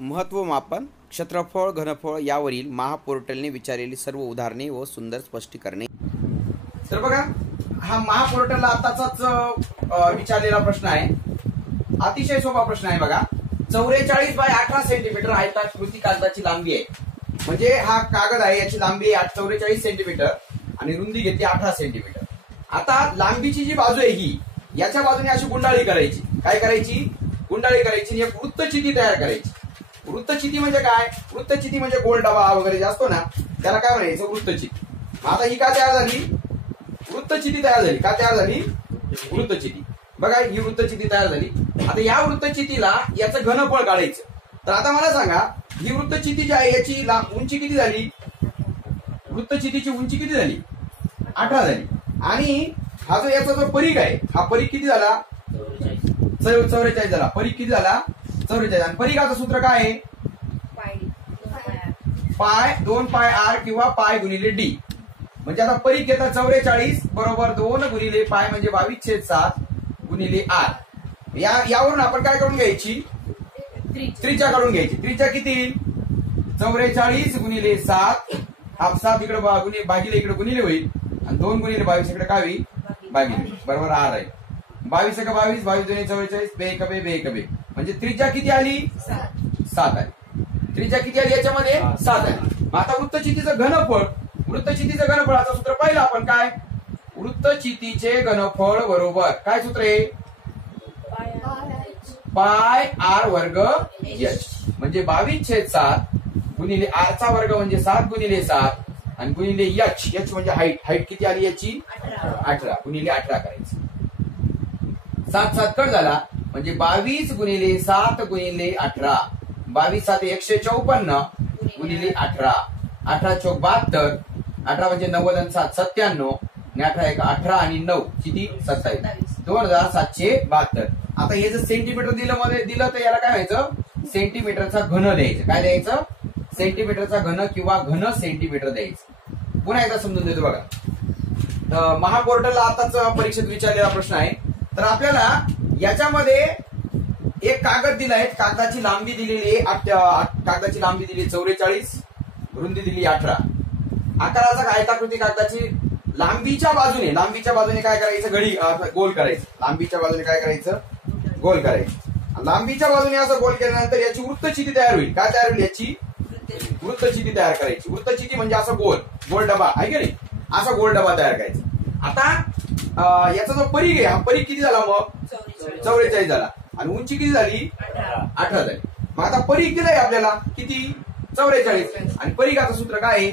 महत्त्वमापन, क्षेत्रफळ, घनफळ यावरील महापोर्टलने विचारलेली सर्व उदाहरणे व सुंदर स्पष्टीकरणे. तर बघा, हा महापोर्टलला आताचाच विचारलेला प्रश्न आहे. अतिशय सोपा प्रश्न आहे बघा. 44 बाय 18 सेंटीमीटर आयताकृती कागदाची लांबी आहे. म्हणजे हा कागद आहे, याची लांबी 44 सेंटीमीटर आणि रुंदी घेतली 18 सेंटीमीटर. आता लांबीची जी बाजू आहे ही, याच्या बाजूने अशी गुंडाळी करायची. काय करायची? गुंडाळी करायची. एक वृत्तचिती तयार करायची. वृत्तचिती म्हणजे काय? वृत्तचिती म्हणजे गोल डबा वगैरे जे असतो ना, त्याला काय म्हणायचं? वृत्तचिती. आता ही का तयार झाली? वृत्तचिती तयार झाली. का तयार झाली? वृत्तचिती. बघा, ही वृत्तचिती तयार झाली. आता या वृत्तचितीला याचं घनफळ काढायचं. तर आता मला सांगा, ही वृत्तचिती जी आहे याची उंची किती झाली? वृत्तचितीची उंची किती झाली? 18 झाली. आणि हा जो याचा जो परीघ आहे, हा परीघ किती झाला? 44 झाला. परीघ किती झाला? 44. आणि परीघाचं सूत्र काय आहे? पाय 2 पाय आर किंवा पाय गुणिले डी. म्हणजे आता परीघ घेता 44 बरोबर 2 गुणिले पाय म्हणजे 22/7 गुणिले आर. यावरून आपण काय करून घ्यायची? त्रिज्या काढून घ्यायची. त्रिज्या किती? 44 गुणिले 7. हा 7 इकडे भागिले इकडे गुणिले होईल आणि 2 गुणिले 22 इकडे काय होईल? भागिले. बरोबर आर आहे. 22 1 22, 22 2 44, बे एक बे बे एक बे. म्हणजे त्रिज्या किती आली? 7 आली. त्रिज्या किती आली याच्यामध्ये? 7 आली. आता वृत्तचितीचं घनफळ, वृत्तचितीचं घनफळाचं सूत्र पाहिलं आपण. काय? वृत्तचितीचे घनफळ बरोबर काय सूत्र आहे? पाय आर वर्ग एच. म्हणजे 22/7 गुणिले आर चा वर्ग म्हणजे 7 गुणिले 7 आणि गुणिले एच. एच म्हणजे हाईट. हाईट किती आली याची? 18 गुणिले 18 करायचं. 7 7 कट झाला म्हणजे 22 गुणिले 7 गुणिले 18. 22 7 154 गुणिले 18. 18 चौक 72. 18 म्हणजे 90 आणि 7 97 आणि 18 1 18 आणि 9 किती? 27. 2772. आता हे जर सेंटीमीटर दिलं तर याला काय व्हायचं? सेंटीमीटरचा घन द्यायचं. काय द्यायचं? सेंटीमीटरचा घन किंवा घन सेंटीमीटर द्यायचं. पुन्हा एकदा समजून देतो बघा. महापोर्टलला आताच परीक्षेत विचारलेला प्रश्न आहे. तर आपल्याला याच्यामध्ये एक कागद दिलाय. कागदाची लांबी दिलेली आहे. कागदाची लांबी दिली 44, रुंदी दिली 18. आकाराचा आयताकृती कागदाची लांबीच्या बाजूने काय करायचं? घडी गोल करायचं. लांबीच्या बाजूने काय करायचं? गोल करायचं. लांबीच्या बाजूने असं गोल केल्यानंतर याची वृत्तचिती तयार होईल. काय तयार होईल? याची वृत्तचिती तयार करायची. वृत्तचिती म्हणजे असं गोल डबा आहे की नाही? असा गोल डबा तयार करायचा. आता याचा जो परीघ आहे, हा परीघ किती झाला मग? 44 झाला. आणि उंची किती झाली? 18 झाली. मग आता परीघ दिलाय आपल्याला किती? 44. आणि परीघाचं सूत्र काय आहे?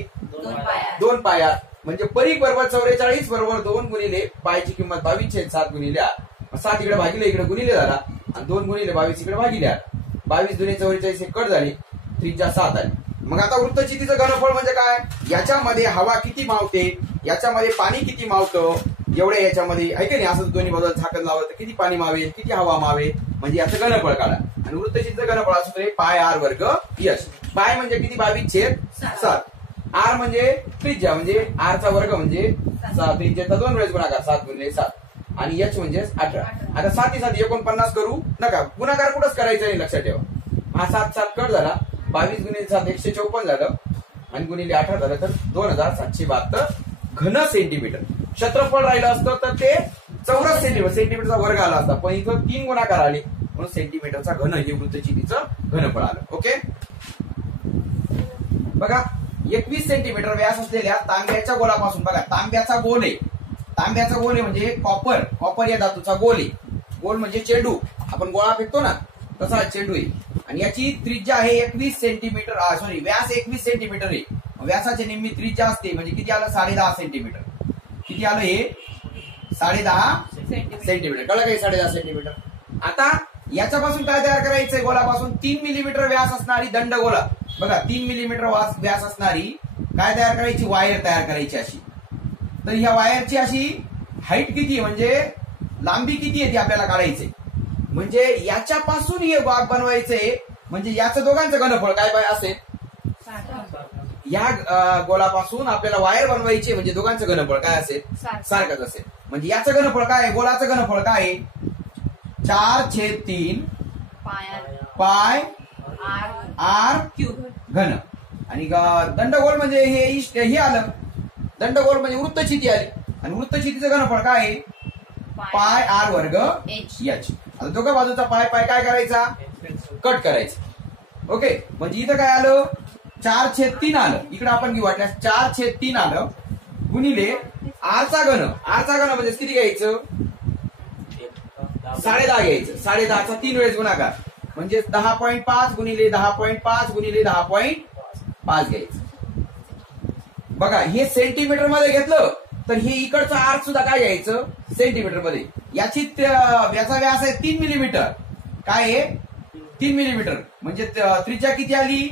2 पाय आर. म्हणजे परीघ बरोबर 44 बरोबर 2 गुणिले पायची किंमत 22/7 गुणिले 8. 7 इकडे भागिले इकडे गुणिले झाला आणि 2 गुणिले 22 इकडे भागिले 8. 22 2 44 कट झाली. त्रिज्या 7 आली. मग आता वृत्तचितीचं घनफळ म्हणजे काय? याच्यामध्ये हवा किती मावते, याच्यामध्ये पाणी किती मावतं, एवढ्या याच्यामध्ये आहे की नाही? असं दोन्ही बाजूला झाकण लावलं तर किती पाणी मावेल, किती हवा मावेल, म्हणजे याचं घनफळ काढा. आणि वृत्तचितीचं घनफळ असं पाय आर वर्ग एच. पाय म्हणजे किती? 22/7. आर म्हणजे त्रिज्या, म्हणजे आरचा वर्ग म्हणजे त्रिज्याचा 2 वेळेस गुणाकार 7 गुणिले 7. आणि एच म्हणजे 18. आता 7 7 49 करू नका. गुणाकार कुठंच करायचं नाही, लक्षात ठेवा. हा 7 7 कट झाला. 22 गुणिले 7 154 झालं आणि गुणिले 18 झालं तर 2772 घन सेंटीमीटर. क्षेत्रफळ राहिलं असतं तर ते चौरस सेंटीमीटरचा वर्ग आला असता. पण इथं 3 गुणाकार आले म्हणून सेंटीमीटरचा घन हे वृत्तचितीचं घनफळ आलं. ओके. बघा, 21 सेंटीमीटर व्यास असलेल्या तांब्याच्या गोलापासून, बघा तांब्याचा गोल आहे. तांब्याचा गोल आहे म्हणजे कॉपर या धातूचा गोल आहे. गोल म्हणजे चेंडू, आपण गोळा फेकतो ना, तसा चेंडू आहे. आणि याची त्रिज्या आहे 21 सेंटीमीटर. व्यास 21 सेंटीमीटर आहे. व्यासाची निम्मी त्रिज्या असते म्हणजे किती आलं? 10.5 सेंटीमीटर. किती आलं हे? 10.5 सेंटीमीटर. कळलं काही? 10.5 सेंटीमीटर. आता याच्यापासून काय तयार करायचंय? गोलापासून 3 मिलीमीटर व्यास असणारी दंडगोला, बघा 3 मिलीमीटर व्यास असणारी काय तयार करायची? वायर तयार करायची अशी. तर ह्या वायरची अशी हाईट किती म्हणजे लांबी किती आहे ती आपल्याला काढायचंय. म्हणजे याच्यापासून हे बाग बनवायचंय. म्हणजे याचं दोघांचं घनफळ काय असेल? या गोलापासून आपल्याला वायर बनवायची म्हणजे दोघांचं घनफळ काय असेल? सारखंच असेल. म्हणजे याचं घनफळ काय आहे? गोलाचं घनफळ काय आहे? 4/3 पाय आर घन. आणि दंडगोल म्हणजे हे आलं, दंडगोल म्हणजे वृत्तचिती आली. आणि वृत्तचितीचं घनफळ काय आहे? पाय आर वर्ग एच. आता दोघा बाजूचा पाय पाय काय करायचा? कट करायचा. ओके, म्हणजे इथं काय आलं? 4/3 आलं. इकडे आपण घेऊ वाटल्यास 4/3 आलं गुणिले आरचा घन. आरचा घन म्हणजे किती घ्यायचं? 10.5 घ्यायचं. 10.5चा 3 वेळेस गुणाकार म्हणजे 10.5 गुणिले 10.5 गुणिले 10.5 घ्यायचं. बघा, हे सेंटीमीटर मध्ये घेतलं तर हे इकडचं आर सुद्धा काय घ्यायचं? सेंटीमीटर मध्ये. याचा व्यास आहे 3 मिलीमीटर. काय आहे? 3 मिलीमीटर. म्हणजे त्रिज्या किती आली?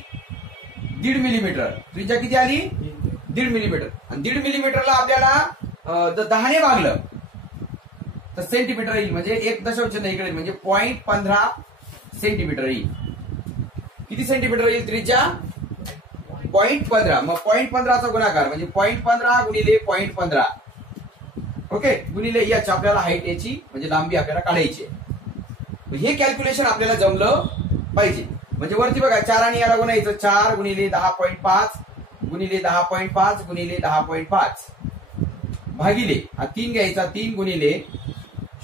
1.5 मिलीमीटर. त्रिज्या किती आली? 1.5 मिलीमीटर. आणि 1.5 मिलीमीटरला आपल्याला 10 ने भागलं तर सेंटीमीटर येईल. म्हणजे 1 दशमचिन्ह इकडे म्हणजे 0.15 सेंटीमीटर येईल. किती सेंटीमीटर येईल त्रिज्या? 0.15. मग 0.15चा गुणाकार म्हणजे 0.15 गुणिले 0.15. ओके, गुणिले एच आपल्याला हाईट याची म्हणजे लांबी आपल्याला काढायची आहे. हे कॅल्क्युलेशन आपल्याला जमलं पाहिजे. म्हणजे वरती बघा 4 आणि याला गुणायचं. 4 गुणिले 10.5 गुणिले 10.5 गुणिले 10.5 भागिले 3 घ्यायचा. 3 गुणिले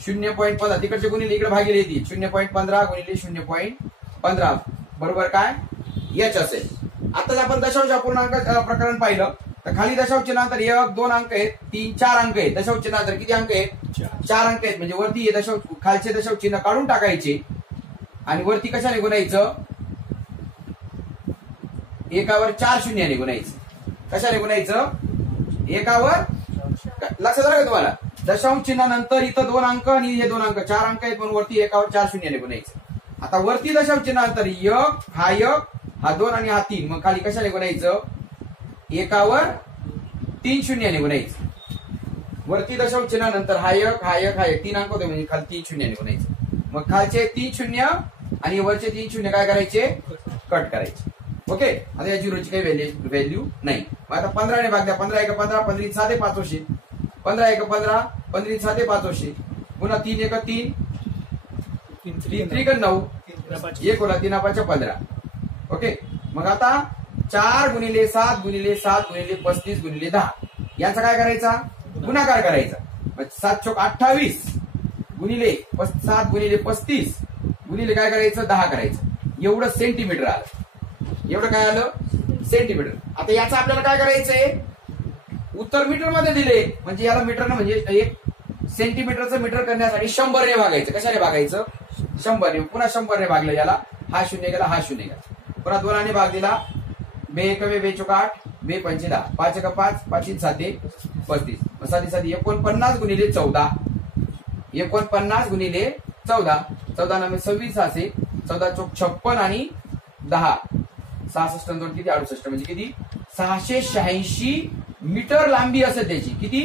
0.15. तिकडचे गुणिले इकडे भागिले येतील. 0.15 गुणिले 0.15 बरोबर काय? एच असेल. आताच आपण दशांश अपूर्णांक प्रकरण पाहिलं तर खाली दशांश चिन्हांतर 1 2 अंक आहेत, 3 4 अंक आहेत. दशांश चिन्हांतर किती अंक आहेत? 4 अंक आहेत. म्हणजे वरती हे दशांश खालचे दशांश चिन्ह काढून टाकायचे आणि वरती कशाने गुणायचं? एकावर 4 शून्याने गुणायचं. कशाने गुणायचं? एकावर. लक्षात आलं का तुम्हाला? दशांश चिन्हानंतर इथं 2 अंक आणि हे 2 अंक 4 अंक आहेत म्हणून वरती एकावर 4 शून्याने गुणायचं. आता वरती दशांश चिन्हानंतर 1 हा 1 हा 2 आणि हा 3. मग खाली कशाने गुणायचं? एकावर 3 शून्याने गुणायचं. वरती दशांश चिन्हानंतर हा 1 हा 1 हा 1 3 अंक होते म्हणजे खाली 3 शून्याने गुणायचं. मग खालचे 3 शून्य आणि वरचे 3 शून्य काय करायचे? कट करायचे. ओके, आता या झिरोची काही व्हॅल्यू नाही. मग आता 15 ने भाग द्या. 15 1 15 15 7 500. 15 1 15 15 7 500. पुन्हा 3 1 3 3 3 9 1 होला 3 5 15. ओके, मग आता 4 गुणिले 7 गुणिले 7 गुणिले 35 गुणिले 10 याचा काय करायचा? गुणाकार करायचा. 7 चोक 28 गुणिले 7 गुणिले 35 गुणिले काय करायचं? 10 करायचं. एवढं सेंटीमीटर आलं. एवढं काय आलं? सेंटीमीटर. आता याचं आपल्याला काय करायचंय? उत्तर मीटर मध्ये दिले म्हणजे याला मीटरनं म्हणजे 1 सेंटीमीटरचं मीटर करण्यासाठी 100 ने भागायचं. कशाने भागायचं? 100 ने. पुन्हा 100 ने भागलं याला. हा 0 गेला हा 0 गेला. पुन्हा 2 ने भाग दिला. 2 1 2 चोक 8 2 5 10 5 1 5 5 7 35. 7 7 49 गुणिले 14. 49 गुणिले 14. 14 9 26 असे. 14 चोक 56 आणि 10 66 2 किती? 68 म्हणजे किती? 686 मीटर लांबी असेल त्याची. किती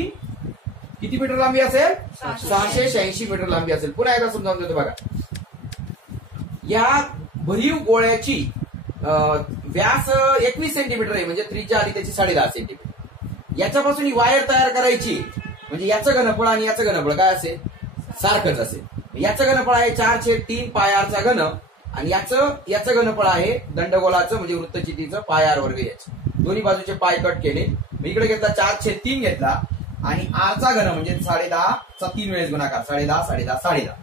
किती मीटर लांबी असेल? 686 मीटर लांबी असेल. पुन्हा एकदा समजावून देतो बघा. या भरीव गोळ्याची व्यास 21 सेंटीमीटर आहे म्हणजे त्रिज्या आली त्याची 10.5 सेंटीमीटर. याच्यापासून ही वायर तयार करायची म्हणजे याचं घनफळ आणि याचं घनफळ काय असेल? सारखंच असेल. याचं घनफळ आहे 4/3 पाय आरचा घन आणि याचं घनफळ आहे दंडगोलाचं म्हणजे वृत्तचितीचं पाय आर वर्ग एच. दोन्ही बाजूचे पाय कट केले. इकडे घेतला 4/3 घेतला आणि आरचा घन म्हणजे 10.5चा 3 वेळेस गुणाकार 10.5 10.5 10.5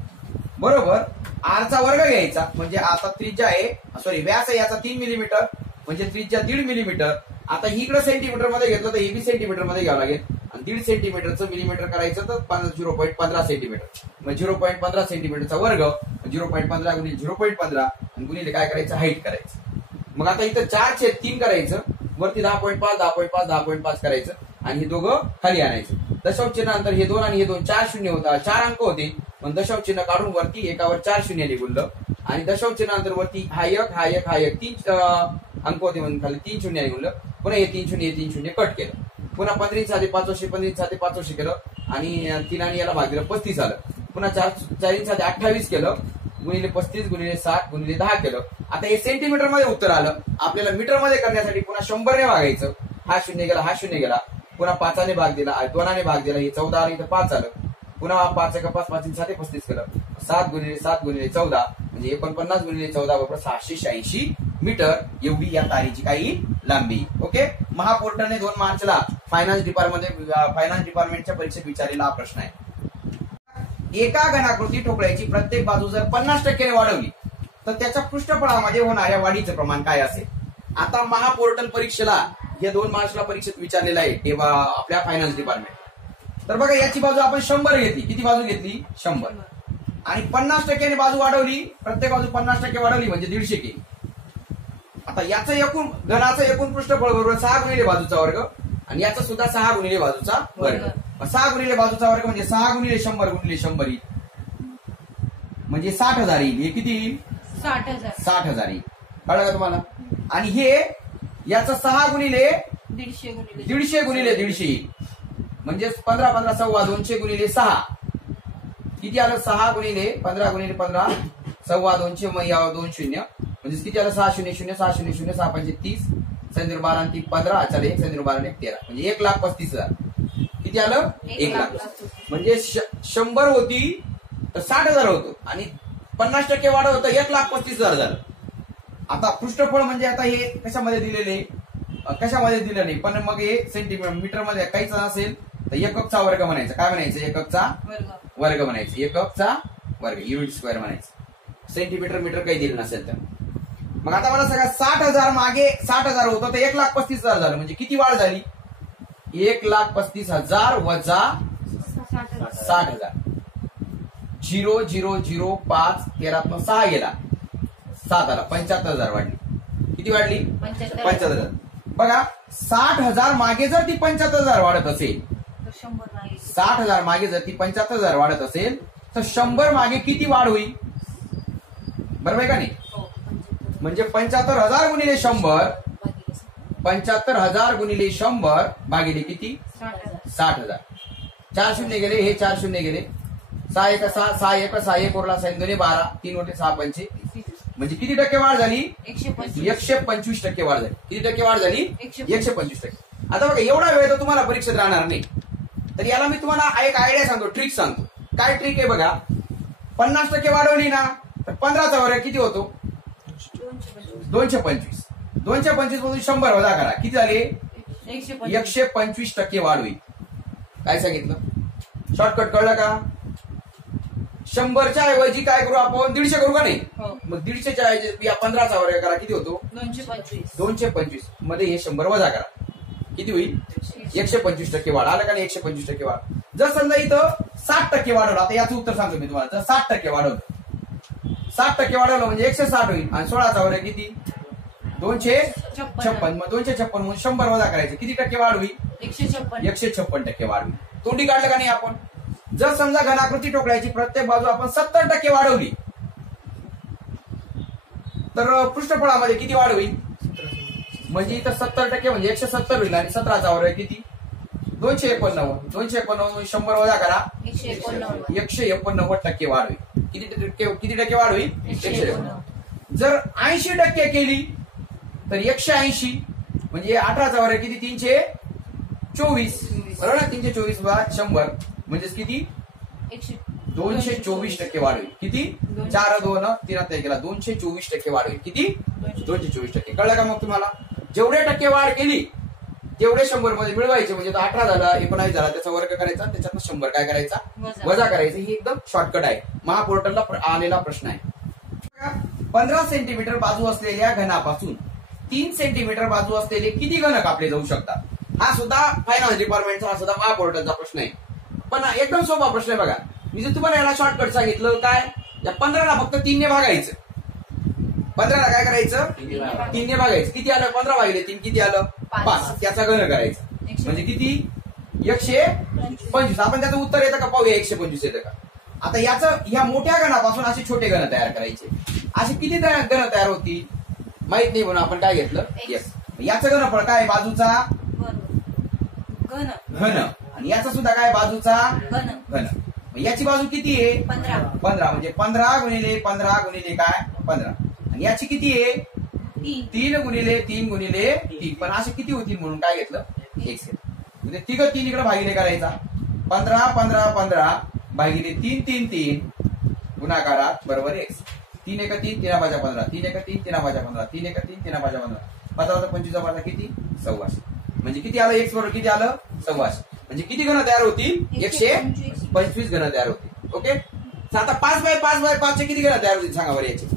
बरोबर. आरचा वर्ग घ्यायचा म्हणजे आता त्रिज्या आहे व्यास आहे याचा 3 मिलीमीटर म्हणजे त्रिज्या 1.5 मिलीमीटर. आता इकडे सेंटीमीटर मध्ये घेतलं तर हे बी सेंटीमीटर मध्ये घ्यावं लागेल आणि 1.5 सेंटीमीटरचं मिलीमीटर करायचं तर 0.15 सेंटीमीटर. मग 0.15 सेंटीमीटरचा वर्ग 0.15 गुणिले 0.15 आणि गुणिले काय करायचं? हाईट करायचं. मग आता इथं 4/3 करायचं. वरती 10.5 10.5 10.5 करायचं आणि हे दोघं खाली आणायचं. दशांश चिन्हानंतर हे 2 आणि हे 2 4 शून्य होता 4 अंक होते. पण दशांश चिन्ह काढून वरती एकावर 4 शून्याने गुणलं आणि दशांश चिन्हानंतर वरती हा 1 हा 1 हा 1 3 अंक होते म्हणून खाली 3 शून्याने गुणलं. पुन्हा हे 3 शून्य हे 3 शून्य कट केलं. पुन्हा 15 7 500 15 7 500 केलं आणि 3 आणि याला भाग दिलं 35 आलं. पुन्हा 4 4 7 28 केलं गुणिले 35 गुणिले 7 गुणिले 10 केलं. आता हे सेंटीमीटर मध्ये उत्तर आलं. आपल्याला मीटर मध्ये करण्यासाठी पुन्हा 100 ने भागायचं. हा 0 गेला हा 0 गेला. पुन्हा 5 ने भाग दिला 2 ने भाग दिला. हे 14 आलं इथं 5 आलं. पुन्हा 5 1 5 5 7 35 केलं. 7 गुणिले 7 गुणिले 14 म्हणजे 49 गुणिले 14 बरोबर 686 मीटर एवढी या तारेची काही लांबी. ओके. महापोर्टलने 2 मार्चला फायनान्स डिपार्टमेंटच्या परीक्षेत विचारलेला हा प्रश्न आहे. एका घनाकृती ठोकळ्याची प्रत्येक बाजू जर 50% वाढवली तर त्याच्या पृष्ठफळामध्ये होणाऱ्या वाढीचं प्रमाण काय असेल. आता महापोर्टल परीक्षेला हे 2 मार्चला परीक्षेत विचारलेलं आहे तेव्हा आपल्या फायनान्स डिपार्टमेंट. तर बघा याची बाजू आपण 100 घेतली. किती बाजू घेतली? 100. आणि 50% बाजू वाढवली, प्रत्येक बाजू 50% वाढवली म्हणजे 150 केली. आता याचं एकूण घनाचं एकूण पृष्ठफळ बरोबर 6 गुणिले बाजूचा वर्ग आणि याचा सुद्धा 6 गुणिले बाजूचा वर्ग. 6 गुणिले बाजूचा वर्ग म्हणजे 6 गुणिले 100 गुणिले 100 येईल म्हणजे 60,000 येईल. हे किती येईल? 60,000 येईल. कळलं का तुम्हाला? आणि हे याचं 6 गुणिले 150 गुणिले 150 येईल म्हणजे 15 15 सव्वा 200 गुणिले 6 किती आलं? 6 गुणिले 15 गुणिले 15 सव्वा 200 मग या 2 शून्य म्हणजे किती आलं? 6 शून्य शून्य 6 शून्य शून्य 6 5 30 संध्र 12 आणि 15 चालेल 1 संध्र 12 1 13 म्हणजे 1,35,000. किती आलं? 1 लाख. म्हणजे 100 होती तर 60,000 होतो आणि 50% वाढ होतं 1,35,000 झालं. आता पृष्ठफळ म्हणजे आता हे कशामध्ये दिलेले कशामध्ये दिलं नाही पण मग हे सेंटीमीटर मध्ये काहीच नसेल तर एककचा वर्ग म्हणायचं. काय म्हणायचं? एककचा वर्ग म्हणायचं. एककचा वर्ग युनिट स्क्वेअर म्हणायचं. सेंटीमीटर मीटर काही दिलं नसेल तर. मग आता मला सगळं 60,000 मागे 60,000 होतं तर 1,35,000 झालं म्हणजे किती वाढ झाली? 1,35,000 वजा 60,000. 0,005 13 6 गेला 7 आला 75,000 वाढली. किती वाढली? 75,000. बघा 60,000 मागे जर ती 75,000 वाढत असेल 60,000 मागे जर ती 75,000 वाढत असेल तर 100 मागे किती वाढ होईल? बरोबर आहे का नाही? म्हणजे 75,000 गुणिले 100 75,000 गुणिले 100 भागिले किती? 60,000. 4 शून्य गेले हे 4 शून्य गेले 6 1 6 6 1 6 1 उरला 6 2 12 3 वटे 6 5 म्हणजे किती टक्के वाढ झाली? 125% वाढ झाली. किती टक्के वाढ झाली? 125%. आता बघा एवढा वेळ तर तुम्हाला परीक्षेत राहणार नाही तर याला मी तुम्हाला एक आयडिया सांगतो, ट्रिक सांगतो. काय ट्रिक आहे बघा. 50% वाढवली ना तर 15चा वर्ग किती होतो? 225. 225 मधून 100 वजा करा किती झाले? 125% वाढ होईल. काय सांगितलं? शॉर्टकट कळलं का? 100च्या ऐवजी काय करू आपण? 150 करू का नाही? मग 150च्या ऐवजी या 15चा वर्ग करा किती होतो? 225 मध्ये हे 100 वजा करा किती होईल? 125% वाढ. आलं का नाही? 125% वाढ. जर समजा इथं 60% वाढवलं, आता याचं उत्तर सांगतो मी तुम्हाला. जर 60% वाढवलं 60% वाढवलं म्हणजे 160 होईल आणि 16चा वर्ग किती? 256. मग 256 म्हणून 100 वजा करायचं किती टक्के वाढ होईल? 156% वाढ होईल. तोंडी काढलं का नाही आपण? जर समजा घनाकृती ठोकळ्याची प्रत्येक बाजू आपण 70% वाढवली तर पृष्ठफळामध्ये किती वाढ होईल? म्हणजे इथं 70% म्हणजे 170 होईल आणि 17चा वर्ग किती? 289. 289 100 वजा करा 189% वाढ होईल. किती टक्के वाढ होईल? 189. जर 80% केली तर 180 म्हणजे 18चा वर्ग किती? 324. बरोबर ना? 324 वा 100 म्हणजे किती? 224% वाढ होईल. किती? 4 2 3 गेला 224% वाढ होईल. किती? 224%. कळलं का मग तुम्हाला? जेवढे टक्के वाढ केली तेवढे 100 मध्ये मिळवायचे. म्हणजे 18 झाला 19 झाला त्याचा वर्ग करायचा त्याच्यात 100 काय करायचा? वजा करायचं. ही एकदम शॉर्टकट आहे. महापोर्टलला आलेला प्रश्न आहे. 15 सेंटीमीटर बाजू असलेल्या घनापासून 3 सेंटीमीटर बाजू असलेले किती घन कापले जाऊ शकतात? हा सुद्धा फायनान्स डिपार्टमेंटचा हा सुद्धा महापोर्टलचा प्रश्न आहे. पण एकदम सोपा प्रश्न आहे बघा. मी जर तुम्हाला याला शॉर्टकट सांगितलं काय? या 15ला फक्त 3 ने भागायचं. 15ला काय करायचं? 3 ने भागायचं. किती आलं? 15 भागिले 3 किती आलं? 5. त्याचा घन करायचा म्हणजे किती? 125. आपण त्याचं उत्तर येतं का पाहूया. 125 येतं का? आता याचं ह्या मोठ्या घनापासून असे छोटे घन तयार करायचे. असे किती घन तयार होती माहित नाही म्हणून आपण काय घेतलं? येस. याचं घनफळ काय? बाजूचा घन आणि याचा सुद्धा काय? बाजूचा घन. याची बाजू किती आहे? 15 म्हणजे 15 गुणिले 15 गुणिले काय? 15. आणि याची किती आहे? 3 गुणिले 3 गुणिले 3. पण असे किती होतील म्हणून काय घेतलं? x. म्हणजे 3 इकडे भागिले करायचा. 15 15 15 भागिले 3 3 3 गुणाकारात बरोबर x. 3 एका 3, 3 भाजा 15, 3 एका 3, 3 भाजा 15, 3 एका 3, 3 भाजा 15, 15 25 भाजा किती 125. म्हणजे किती आलं x बरोबर किती आलं 125. म्हणजे किती घन तयार होतील 125 घन तयार होतील. ओके. आता 5x5x5 चे किती घन तयार होतील सांगा बरं याचे.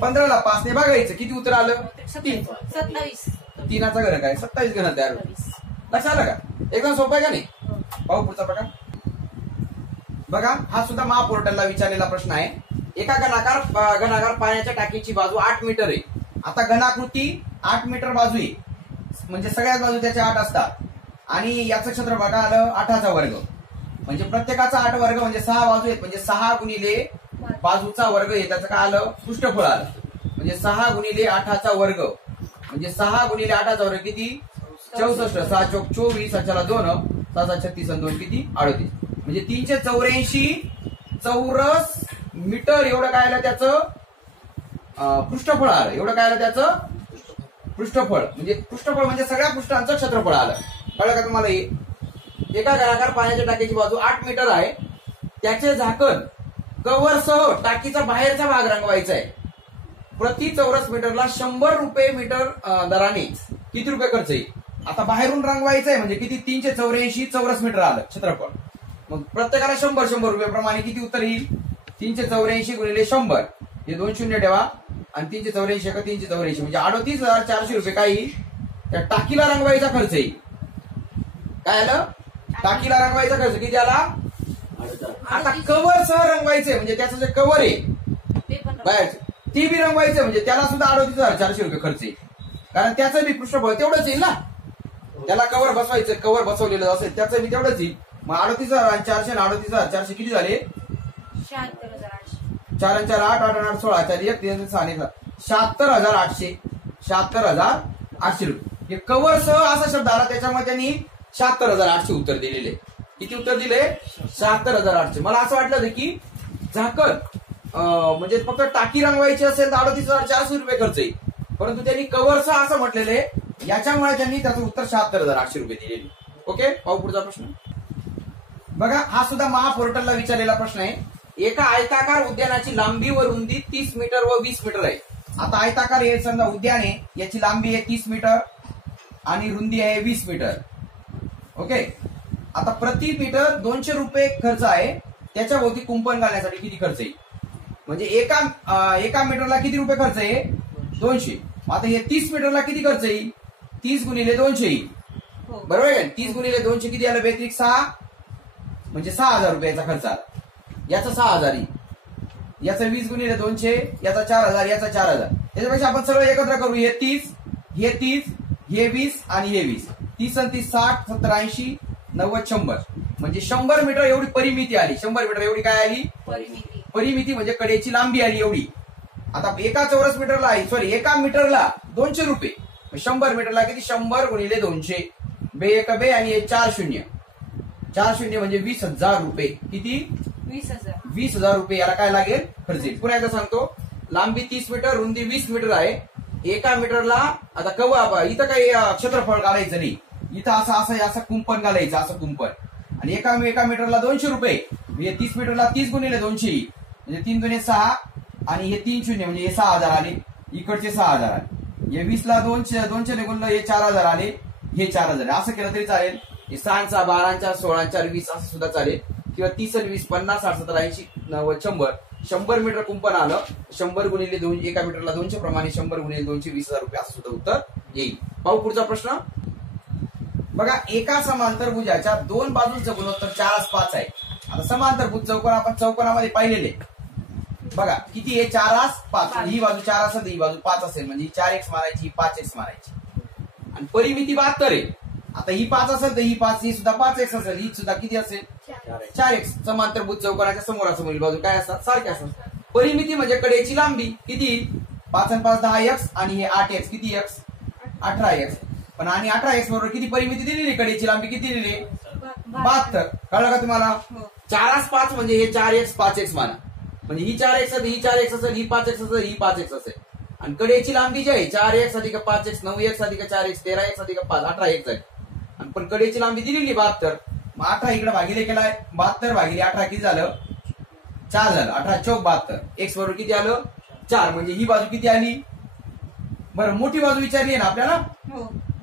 15 ला 5 ने भागायचं किती उत्तर आलं 3. 27. 3चा घन काय 27 घन तयार होतील. लक्षात आलं का. एकदम सोपं आहे का नाही. पाहू पुढचा प्रकार. बघा हा सुद्धा महापोर्टलला विचारलेला प्रश्न आहे. एका घनाकार पाण्याच्या टाकीची बाजू 8 मीटर आहे. आता घनाकृती 8 मीटर बाजू आहे म्हणजे सगळ्याच बाजू त्याच्या 8 असतात आणि याचं क्षेत्रफळ काय आलं 8चा वर्ग. म्हणजे प्रत्येकाचा 8 वर्ग म्हणजे 6 बाजू आहेत म्हणजे 6 गुणिले बाजूचा वर्ग आहे त्याचं काय आलं पृष्ठफळ आलं. म्हणजे 6 गुणिले 8चा वर्ग म्हणजे 6 गुणिले 8चा वर्ग किती 64. 6 चौक 24, 6 2, 6 36 आणि 2 किती 38. म्हणजे 384 चौरस मीटर एवढं काय आलं त्याचं पृष्ठफळ आलं. एवढं काय आलं त्याचं पृष्ठफळ म्हणजे सगळ्या पृष्ठांचं क्षेत्रफळ आलं. कळलं का तुम्हाला. एका घनाकार पाण्याच्या टाकीची बाजू 8 मीटर आहे. त्याचे झाकण कव्हर सह टाकीचा बाहेरचा भाग रंगवायचा आहे. प्रति चौरस मीटरला 100 रुपये मीटर दराने किती रुपये खर्च येईल. आता बाहेरून रंगवायचं आहे म्हणजे किती 384 चौरस मीटर आलं क्षेत्रफळ. मग प्रत्येकाला 100 रुपये प्रमाणे किती उत्तर येईल 384 गुणिले 100 हे 2 शून्य ठेवा आणि 384 का 384 म्हणजे 38,400 रुपये काय येईल. त्या टाकीला रंगवायचा खर्च येईल. काय आलं टाकीला रंगवायचा खर्च किती आला. आता कव्हर सह रंगवायचंय म्हणजे त्याचं जे कव्हर आहे बाहेरचं ती बी रंगवायचं म्हणजे त्याला सुद्धा 38,400 रुपये खर्च येईल. कारण त्याचं बी पृष्ठफळ तेवढंच येईल ना. त्याला कव्हर बसवायचं कव्हर बसवलेलं असेल त्याचं बी तेवढंच येईल. मग 38,400 आणि 38,400 किती झाले 4 4 8 8 8 16 4 1 3 6 76,800 76,800 रुपये. हे कव्हर सह असा शब्द आला त्याच्यामुळे त्यांनी 76,800 उत्तर दिलेले. किती उत्तर दिले 76,800. मला असं वाटलं होतं की झाकण म्हणजे फक्त टाकी रंगवायची असेल तर 38,400 रुपये खर्च येईल. परंतु त्यांनी कव्हरचं असं म्हटलेले याच्यामुळे त्यांनी त्याचं उत्तर 76,800 रुपये दिलेले. ओके. पाहू पुढचा प्रश्न. बघा हा सुद्धा महापोर्टलला विचारलेला प्रश्न आहे. एका आयताकार उद्यानाची लांबी व रुंदी 30 मीटर व 20 मीटर आहे. आता आयताकार हे समजा उद्यान आहे याची लांबी आहे 30 मीटर आणि रुंदी आहे 20 मीटर. ओके. आता प्रति मीटर 200 रुपये खर्च आहे. त्याच्या भोवती कुंपण घालण्यासाठी किती खर्च येईल. म्हणजे एका मीटरला किती रुपये खर्च आहे 200. आता हे 30 मीटरला किती खर्च येईल 30 गुणिले 200 येईल. बरोबर आहे. 30 गुणिले 200 किती आलं बेत्रिक 6 म्हणजे 6,000 रुपयाचा खर्च आला. याचा 6,000 येईल. याचा 20 गुणिले 200 याचा 4,000 याचा 4,000. त्याच्यापेक्षा आपण सगळं एकत्र करू. हे 30 हे 30 हे 20 आणि हे 20 30 आणि 30 60 70 80 90 100 म्हणजे 100 मीटर एवढी परिमिती आली. 100 मीटर एवढी काय आली परिमिती म्हणजे कडेची लांबी आली एवढी. आता एका चौरस मीटरला एका मीटरला 200 रुपये 100 मीटरला किती 100 गुणिले 200 बे एक बे आणि हे 4 शून्य म्हणजे 20,000 रुपये. किती 20,000 रुपये याला काय लागेल खर्च येईल. पुन्हा एकदा सांगतो. लांबी 30 मीटर रुंदी 20 मीटर आहे. एका मीटरला आता कव्हर इथं काही क्षेत्रफळ घालायचं नाही. इथं असं कुंपण घालायचं असं कुंपण आणि एका मीटरला 200 रुपये म्हणजे 30 मीटरला 30 गुणिले 200 म्हणजे 3 दुणे 6 आणि हे 3 शून्य म्हणजे हे 6,000 आले. इकडचे 6,000 आले. हे 20 ला 200 ने गुणलं हे 4,000 आले. हे 4,000 असं केलं तरी चालेल. हे 6 12 16 20 असं सुद्धा चालेल किंवा 30 आणि 20 50 60 70 80 90 100 मीटर कुंपण आलं. 100 गुणिले 2 एका मीटरला 200 प्रमाणे 100 गुणिले 200 20,000 रुपये असं सुद्धा उत्तर येईल. पाहू पुढचा प्रश्न. बघा एका समांतर भुजाच्या 2 बाजूंचं गुणोत्तर 4:5 आहे. आता समांतरभुज चौकोन आपण चौकोनामध्ये पाहिलेले. बघा किती आहे 4:5. ही बाजू 4 असेल तर ही बाजू 5 असेल म्हणजे ही 4x मारायची ही 5x मारायची आणि परिमिती 72 आहे. आता ही 5 असेल तर ही 5 ही सुद्धा 5x असेल ही सुद्धा किती असेल 4x. समांतरभुज चौकोनाच्या समोरासमोरील बाजू काय असतात सारख्या असतात. परिमिती म्हणजे कडेची लांबी किती 5 आणि 5 10x आणि हे 8x किती x 18x. पण आणि 18x बरोबर किती परिमिती दिलेली कडेची लांबी किती दिली 72. कळलं का तुम्हाला. 4:5 म्हणजे हे 4x 5x माना म्हणजे ही 4x असेल ही 4x असेल ही 5x असेल ही 5x असेल आणि कडेची लांबी जी आहे 4x अधिक 5x 9x अधिक 4x 13x अधिक 5 18x आहे. पण कडेची लांबी दिलेली 72. मग 18 इकडे भागिले केलाय 72 भागिले 18 किती झालं 4 झालं, 18 चौक 72. एक्स बरोबर किती आलं 4. म्हणजे ही बाजू किती आली? बरं मोठी बाजू विचारली आहे ना आपल्याला,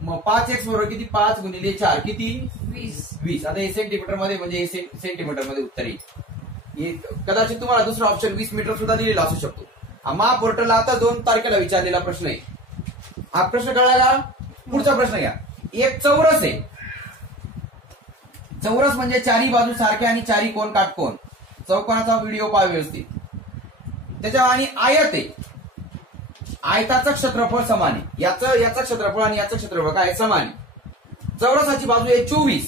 मग 5x बरोबर किती? 5 गुणिले 4 किती? 20. आता हे सेंटीमीटर मध्ये म्हणजे हे सेंटीमीटर मध्ये उत्तर येईल. कदाचित तुम्हाला दुसरा ऑप्शन 20 मीटर सुद्धा दिलेला असू शकतो. हा पोर्टलला आता 2 तारखेला विचारलेला प्रश्न आहे. हा प्रश्न कळला का? पुढचा प्रश्न घ्या. एक चौरस आहे. चौरस म्हणजे चारी बाजू सारख्या आणि चारी कोण काटकोन. चौकोनाचा व्हिडिओ पहा व्यवस्थित. त्याच्या आणि आयत आहे. आयताचं क्षेत्रफळ समान आहे. याचं क्षेत्रफळ आणि याचं क्षेत्रफळ काय समान आहे. चौरसाची बाजू आहे 24.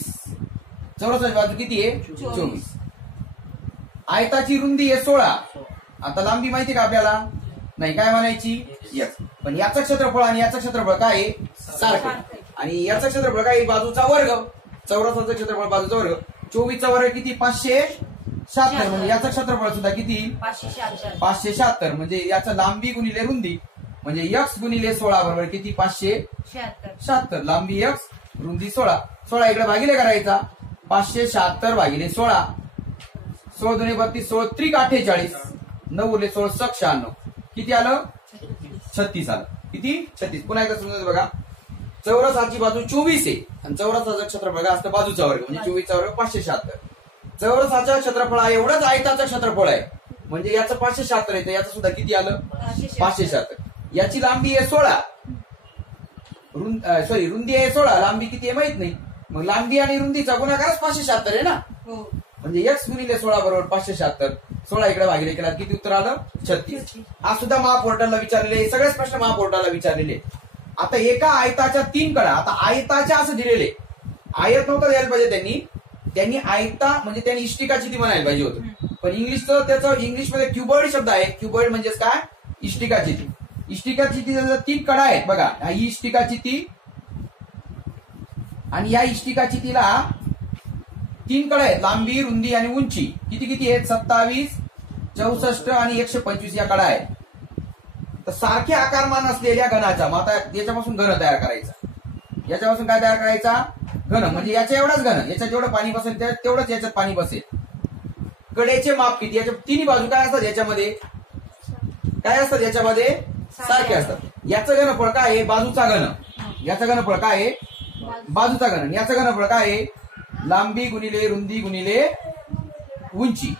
चौरसाची बाजू किती आहे? 24. आयताची रुंदी आहे 16. आता लांबी माहिती का आपल्याला? नाही. काय म्हणायची? यस. पण याचं क्षेत्रफळ आणि याचं क्षेत्रफळ काय आहे? सारखं. आणि याचं क्षेत्रफळ काय? बाजूचा वर्ग. चौरसाचं क्षेत्रफळ बाजूचा वर्ग. 24चा वर्ग किती? 576. म्हणजे याचं क्षेत्रफळ सुद्धा किती? 576. म्हणजे याचं लांबी गुणिले रुंदी म्हणजे x गुणिले 16 बरोबर किती? 576. लांबी x, रुंदी 16. 16 इकडे भागिले करायचा. 576 भागिले 16. 16 दुने 32, 16 त्रिक 48. 9 उरले 16 सक 96. किती आलं? 36 आलं. किती? 36. पुन्हा एकदा समजून बघा. चौरसाची बाजू 24 आहे आणि चौरसाचं क्षेत्रफळ काय असतं? बाजूचा वर्ग. म्हणजे 24चा वर्ग 576. चौरसाच्या क्षेत्रफळ आहे एवढंच आयताचं क्षेत्रफळ आहे. म्हणजे याचं 576 येतं. याचं सुद्धा किती आलं? 576. याची लांबी आहे 16. रुंदी आहे 16. लांबी किती आहे माहित नाही. मग लांबी आणि रुंदीचा गुणाकारच 576 आहे ना. म्हणजे x गुणिले 16 बरोबर 576. 16 इकडे भागिले केला किती उत्तर आलं? 36. हा सुद्धा महापोर्टलला विचारलेले. सगळेच प्रश्न महापोर्टलला विचारलेले. आता एका आयताच्या 3 कडा. आता आयताच्या असं दिलेले. आयत नव्हतं द्यायला पाहिजे त्यांनी आयता म्हणजे त्यांनी इष्टिकाची ती म्हणायला पाहिजे होतं. पण त्याचं इंग्लिशमध्ये क्युबॉइड शब्द आहे. क्युबॉइड म्हणजेच काय? इष्टिकाची ती. इष्टिकाची ती 3 कडा आहेत बघा. ही इष्टिकाची ती आणि या इष्टिकाची तिला 3 कडा आहेत. लांबी, रुंदी आणि उंची किती किती आहेत? 27, 64 आणि 125 या कडा आहेत. तर सारखे आकारमान असलेल्या घनाचा मग आता याच्यापासून घन तयार करायचा. याच्यापासून काय तयार करायचा? घन. म्हणजे याच्या एवढाच घन. याच्यात जेवढं पाणी बसेल तेवढंच याच्यात पाणी बसेल. कडेचे माप किती? याच्या तिन्ही बाजू काय असतात याच्यामध्ये? काय असतात याच्यामध्ये? सारखे असतात. याचं घनफळ काय आहे? बाजूचा घन. याचं घनफळ काय आहे? बाजूचा घन. याचं घनफळ काय आहे? लांबी गुणिले रुंदी गुणिले उंची.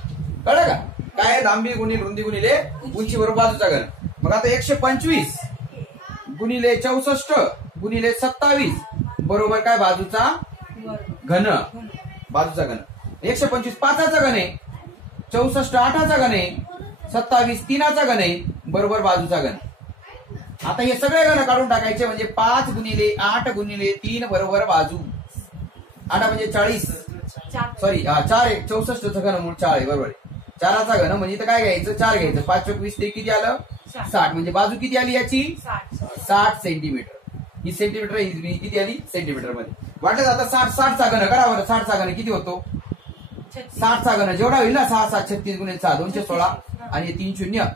कळलं का? काय? लांबी गुणिले रुंदी गुणिले उंची बरोबर बाजूचा घन. मग आता 125 गुणिले 64 गुणिले 27 बरोबर काय? बाजूचा घन. बाजूचा घन. 125 5चा घन आहे. 64 8चा घन आहे. 27 3चा घन आहे. बरोबर बाजूचा घन. आता हे सगळे घन काढून टाकायचे. म्हणजे 5 गुणिले 8 गुणिले 3 बरोबर बाजू. 8 म्हणजे 40. सॉरी 4 आहे. 64चं घनमूळ 4 आहे. बरोबर आहे. 4चा घन म्हणजे इथं काय घ्यायचं? 4 घ्यायचं. 5 चौक 20 ते किती आलं? 60. म्हणजे बाजू किती आली याची? 60 सेंटीमीटर. ही सेंटीमीटर ही किती आली? सेंटीमीटर मध्ये. वाटलं आता 60चा घन करा बरं. 60चा घन किती होतो? 60चा घन जेवढा होईल ना 6 7 36 गुणिले 6 216 आणि 3 0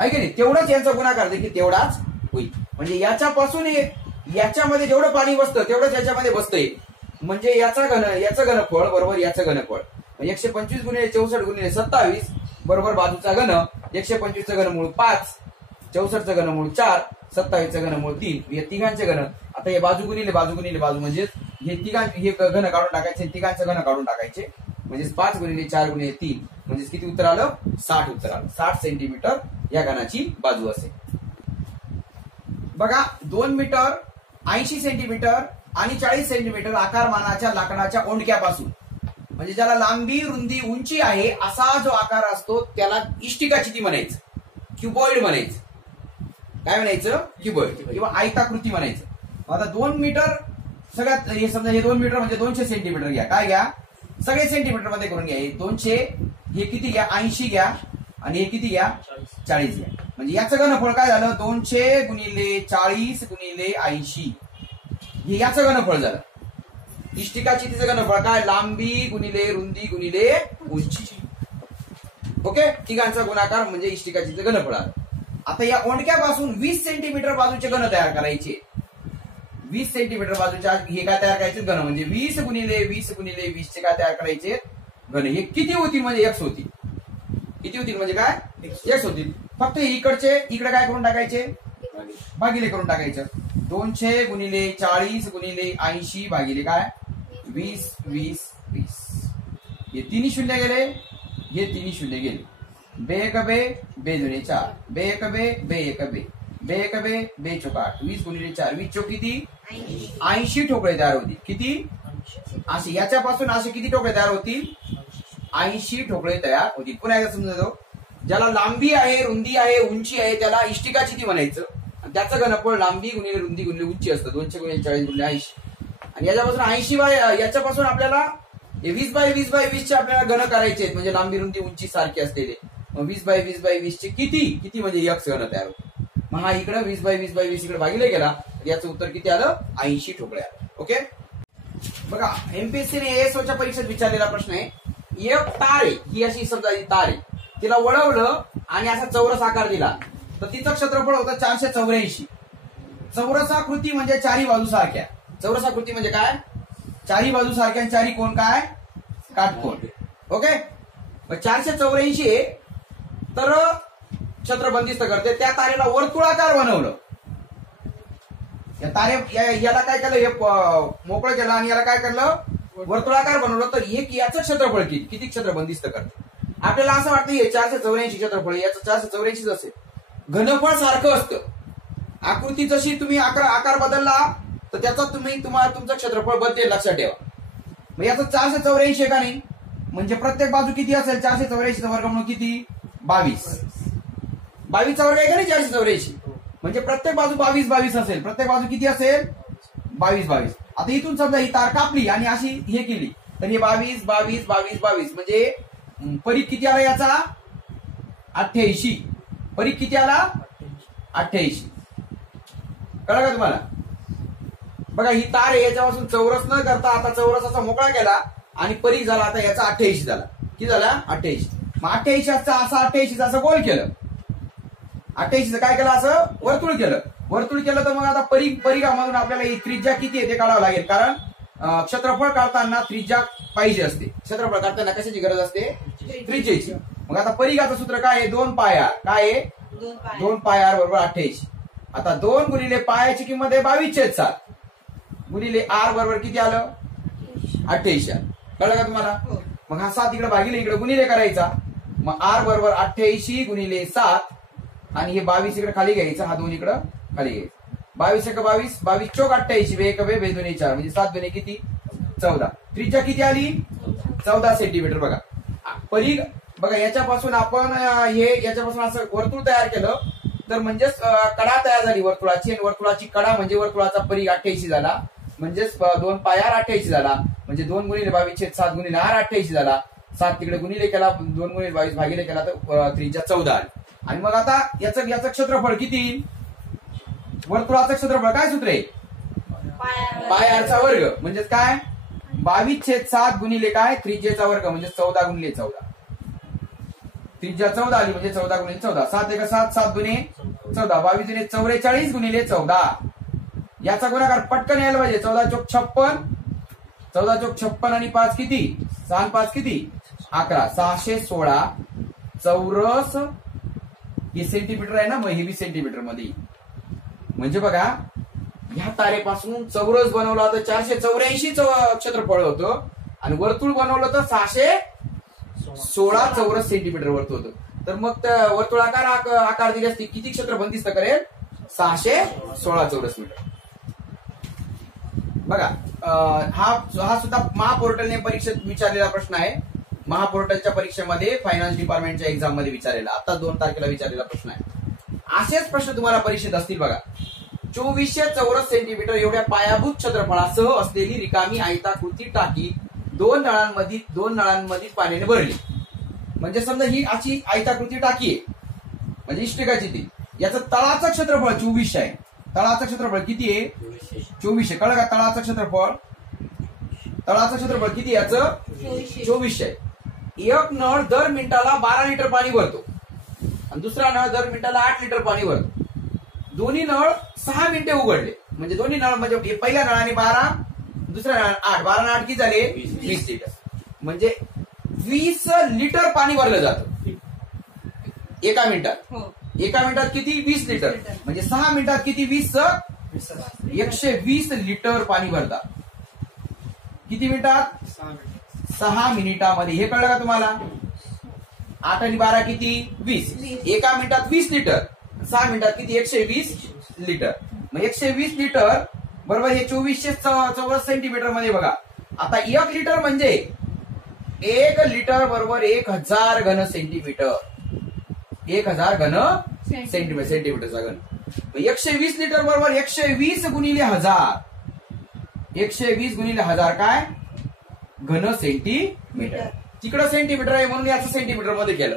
आहे की नाही? तेवढाच यांचा गुणाकार देखील तेवढाच होईल. म्हणजे याच्यापासून याच्यामध्ये जेवढं पाणी बसतं तेवढंच याच्यामध्ये बसतंय. म्हणजे याचं घनफळ बरोबर याचं घनफळ. 125 गुणिले 64 गुणिले 27 बरोबर बाजूचा घन. 125चं घनमूळ 5, 64चं घनमूळ 4, 27चं घनमूळ 3. या तिघांचे घन. आता हे बाजू गुणिले बाजू गुणिले बाजू म्हणजे हे घन काढून टाकायचे. तिघांचं घन काढून टाकायचे. म्हणजे 5 गुणिले 4 गुणिले 3 म्हणजे किती उत्तर आलं? 60 उत्तर आलं. 60 सेंटीमीटर या घनाची बाजू असेल. बघा 2 मीटर 80 सेंटीमीटर आणि 40 सेंटीमीटर आकारमानाच्या लाकडाच्या ओंडक्यापासून म्हणजे ज्याला लांबी रुंदी उंची आहे असा जो आकार असतो त्याला इष्टिकाची ती म्हणायचं. क्युबॉइड म्हणायचं. काय म्हणायचं? क्युबॉइड किंवा आयताकृती म्हणायचं. आता 2 मीटर सगळ्यात हे समजा हे 2 मीटर म्हणजे 200 सेंटीमीटर घ्या. काय घ्या? सगळे सेंटीमीटर मध्ये करून घ्या. 200 हे किती घ्या? 80 घ्या आणि हे किती घ्या? 40 घ्या. म्हणजे याचं घनफळ काय झालं? 200 गुणिले 40 गुणिले 80 हे याचं घनफळ झालं. इष्टिकाची तिचं घनफळ काय? लांबी गुणिले रुंदी गुणिले उंची. ओके. तिघांचा गुणाकार म्हणजे इष्टिकाची घनफळ आलं. आता या ओंडक्यापासून 20 सेंटीमीटर बाजूचे घन तयार करायचे. 20 सेंटीमीटर बाजूच्या हे काय तयार करायचे? घन. म्हणजे 20 गुणिले 20 गुणिले 20 चे काय तयार करायचे? घन. हे किती होतील? म्हणजे x होती. किती होतील म्हणजे काय x होतील. फक्त इकडचे इकडे काय करून टाकायचे भागिले करून टाकायचं. 200 गुणिले 40 गुणिले 80 भागिले काय 20 20 20. हे तिन्ही शून्य गेले, हे तिन्ही शून्य गेले. बे एक बे बे दोन्ही 4 बे एक बे बे एक बे बे एक बे बे चौक 8 20 गुणिले 4 20 चौक किती 80 ठोकळे तयार होतील. किती असे याच्यापासून असे किती ठोकळे तयार होतील 80 ठोकळे तयार होतील. पुन्हा एकदा समजतो, ज्याला लांबी आहे रुंदी आहे उंची आहे त्याला इष्टिका चिती म्हणायचं. त्याचं घनफळ लांबी गुणिले रुंदी गुणिले उंची असतं. 200 गुणिले 40 गुणिले 80. आणि याच्यापासून 80 बाय याच्यापासून आपल्याला 20 बाय 20 बाय 20 चे आपल्याला घन करायचे आहेत. म्हणजे लांबी रुंदी उंची सारखे असलेले. मग 20 बाय 20 बाय 20 चे किती किती म्हणजे x घन तयार होतो. मग हा इकडे 20 बाय 20 बाय 20 इकडे भागिले गेला तर याचं उत्तर किती आलं 80 ठोकळे आलं. ओके. बघा एमपीएससीने एएसओच्या परीक्षेत विचारलेला प्रश्न आहे. एक तार आहे, ही अशी समजा तार आहे, तिला वळवलं आणि असा चौरस आकार दिला तर तिचं क्षेत्रफळ होतं 484. चौरसाकृती म्हणजे चारी बाजू सारख्या. चौरसाकृती म्हणजे काय चारी बाजू सारख्या आणि चारी कोण काय काटकोण. ओके. मग 484 आहे तर क्षेत्र बंदिस्त करते. त्या तारेला वर्तुळाकार बनवलं. या तारे याला काय केलं हे मोकळं केलं आणि याला काय केलं वर्तुळाकार बनवलं तर एक याचं क्षेत्रफळ किती क्षेत्र बंदिस्त करते. आपल्याला असं वाटतं हे 484 क्षेत्रफळ याचं 484 असेल. घनफळ सारखं असतं. आकृती जशी तुम्ही आकार बदलला तर त्याचा तुमचं क्षेत्रफळ बदलेल लक्षात ठेवा. मग याचं 484 आहे का नाही म्हणजे प्रत्येक बाजू किती असेल 484 चा वर्ग म्हणून किती 22. 22 चा वर्ग आहे का नाही 484 म्हणजे प्रत्येक बाजू 22 22 असेल. प्रत्येक बाजू किती असेल 22 22. आता इथून समजा ही तार कापली आणि अशी हे केली तर हे 22 22 22 22 म्हणजे परीघ किती आला याचा 88. परीघ किती आला 88. कळलं का तुम्हाला. बघा ही तार आहे याच्यापासून चौरस न करता आता चौरस असा मोकळा केला आणि परीघ झाला आता याचा 88 झाला. किती झाला 88. मग 88 असा 88 असं गोल केलं. 88 काय केलं असं वर्तुळ केलं. वर्तुळ केलं तर मग आता परिघामधून आपल्याला ही त्रिज्या किती आहे ते काढावं लागेल. कारण क्षेत्रफळ काढताना त्रिज्या पाहिजे असते. क्षेत्रफळ काढताना कशाची गरज असते त्रिज्येची. मग आता परिघाचं सूत्र काय आहे 2 पाय आर. काय आहे 2 पाय आर बरोबर 88. आता 2 गुणिले पायाची किंमत आहे 22/7 गुणिले आर बरोबर किती आलं 88. कळलं का तुम्हाला. मग हा 7 इकडे भागिले इकडे गुणिले करायचा. मग आर बरोबर 88 गुणिले 7 आणि हे 22 इकडे खाली घ्यायचं. हा 2 इकडे खाली घ्यायचा. 22 एक 22 22 चौक 88 बे एक बे बे दोन्ही 4 म्हणजे 7 दोन्ही किती 14. त्रिज्या किती आली 14 सेंटीमीटर. बघा परीघ बघा याच्यापासून आपण याच्यापासून असं वर्तुळ तयार केलं तर म्हणजेच कडा तयार झाली वर्तुळाची आणि वर्तुळाची कडा म्हणजे वर्तुळाचा परीघ 88 झाला. म्हणजेच 2 पाय आर 88 झाला. म्हणजे 2 गुणिले 22/7 गुणिले आर 88 झाला. 7 तिकडे गुणिले केला 2 गुणिले 22 भागिले केला तर त्रिज्या 14 आली. आणि मग आता याचं क्षेत्रफळ किती वर्तुळाचं क्षेत्रफळ काय सूत्र आहे पाय आरचा वर्ग म्हणजेच काय 22/7 गुणिले काय त्रिज्येचा वर्ग म्हणजे 14 गुणिले 14. त्रिज्या 14 आली म्हणजे 14 गुणिले 14. 7 एक 7 7 दुने 14 22 दुने 44 गुणिले 14. याचा गुणाकार पटकन यायला पाहिजे. 14 चौक 56 14 चौक 56 आणि 5 किती 6 5 किती 11 616 चौरस. हे सेंटीमीटर आहे ना मग हे 20 सेंटीमीटर मध्ये. म्हणजे बघा ह्या तारेपासून चौरस बनवला तर 484 क्षेत्रफळ होतं आणि वर्तुळ बनवलं तर 616 चौरस सेंटीमीटर वर्तुळ होतं. तर मग वर्तुळाकार आकार दिले असते किती क्षेत्र बंदिस्त करेल 616 चौरस मीटर. बघा हा सुद्धा महापोर्टलने परीक्षेत विचारलेला प्रश्न आहे. महापोर्टलच्या परीक्षेमध्ये फायनान्स डिपार्टमेंटच्या एक्झाम मध्ये विचारलेला आता 2 तारखेला विचारलेला प्रश्न आहे. असेच प्रश्न तुम्हाला परीक्षेत असतील. बघा 2400 चौरस सेंटीमीटर एवढ्या पायाभूत क्षेत्रफळासह असलेली रिकामी आयताकृती टाकी 2 नळांमध्ये पाण्याने भरली. म्हणजे समजा ही अशी आयताकृती टाकी आहे म्हणजे इष्टिकाची ती. याचं तळाचं क्षेत्रफळ 2400 आहे. तळाचं क्षेत्रफळ किती आहे 2400. कळलं का तळाचं क्षेत्रफळ किती याचं 2400 आहे. एक नळ दर मिनिटाला 12 लिटर पाणी भरतो आणि दुसरा नळ दर मिनिटाला 8 लिटर पाणी भरतो. दोन्ही नळ 6 मिनिटे उघडले म्हणजे दोन्ही नळ म्हणजे पहिल्या नळाने 12 दुसऱ्या नळाने 8 12 आणि 8 किती झाले 20 लिटर म्हणजे 20 लिटर पाणी भरलं जातं. एका मिनिटात हो. एका मिनिटात किती 20 लिटर म्हणजे 6 मिनिटात किती 120 लिटर पाणी भरतात. किती मिनिटात 6 मिनिटामध्ये. हे कळलं का तुम्हाला? 8 आणि 12 किती 20. एका मिनिटात 20 लिटर 6 मिनिटात किती 120 लिटर. मग 120 लिटर बरोबर हे 2400 चौरस सेंटीमीटर मध्ये बघा. आता 1 लिटर म्हणजे 1 लिटर बरोबर 1000 घन सेंटीमीटर. 1000 घन सेंटीमीटरचा घन. 120 लिटर बरोबर 120 गुणिले 1000. 120 गुणिले 1000 काय घन सेंटीमीटर. तिकडं सेंटीमीटर आहे म्हणून याचं सेंटीमीटर मध्ये केलं.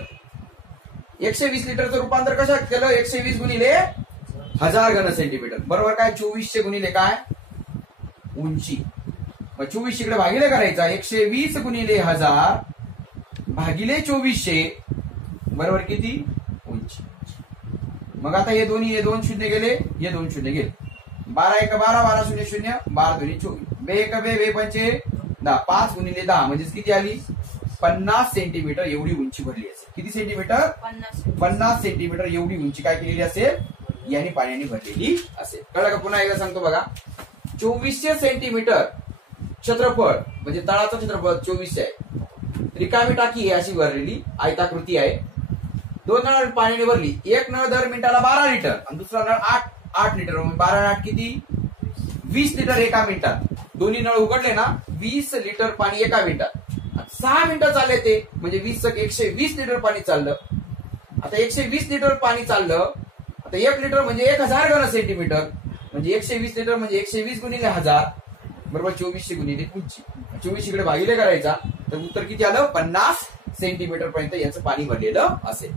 120 लिटरचं रूपांतर कशात केलं 120 गुणिले 1000 घन सेंटीमीटर बरोबर काय 2400 गुणिले काय उंची. मग 2400 इकडे भागिले करायचा 120 गुणिले 1000 भागिले 2400 बरोबर किती उंची. मग आता हे दोन शून्य गेले हे 2 शून्य गेले. 12 1 12 12 0 0 12 2 24 बे 1 बे 5 10 5 गुणिले 10 म्हणजे किती आली 50 सेंटीमीटर एवढी उंची भरली असेल. किती सेंटीमीटर 50 सेंटीमीटर एवढी उंची काय केलेली असेल याने पाण्याने भरलेली असेल. कळलं का? पुन्हा एकदा सांगतो बघा. 2400 सेंटीमीटर क्षेत्रफळ म्हणजे तळाचं क्षेत्रफळ 2400 आहे. रिकामी टाकी आहे अशी भरलेली आयताकृती आहे. 2 नळ पाण्याने भरली. एक नळ दर मिनिटाला 12 लिटर आणि दुसरा नळ 8 लिटर. 12 8 किती 20 लिटर एका मिनिटात. दोन्ही नळ उघडले ना 20 लिटर पाणी एका मिनिटात. 6 मिनिटं चालले ते म्हणजे 120 लिटर पाणी चाललं. आता 120 लिटर पाणी चाललं. आता 1 लिटर म्हणजे 1000 घन सेंटीमीटर म्हणजे 120 लिटर म्हणजे 120 गुणिले 1000 बरोबर 2400 गुणिले उंची. 24 इकडे भागिले करायचा तर उत्तर किती आलं 50 सेंटीमीटर पर्यंत याचं पाणी भरलेलं असेल.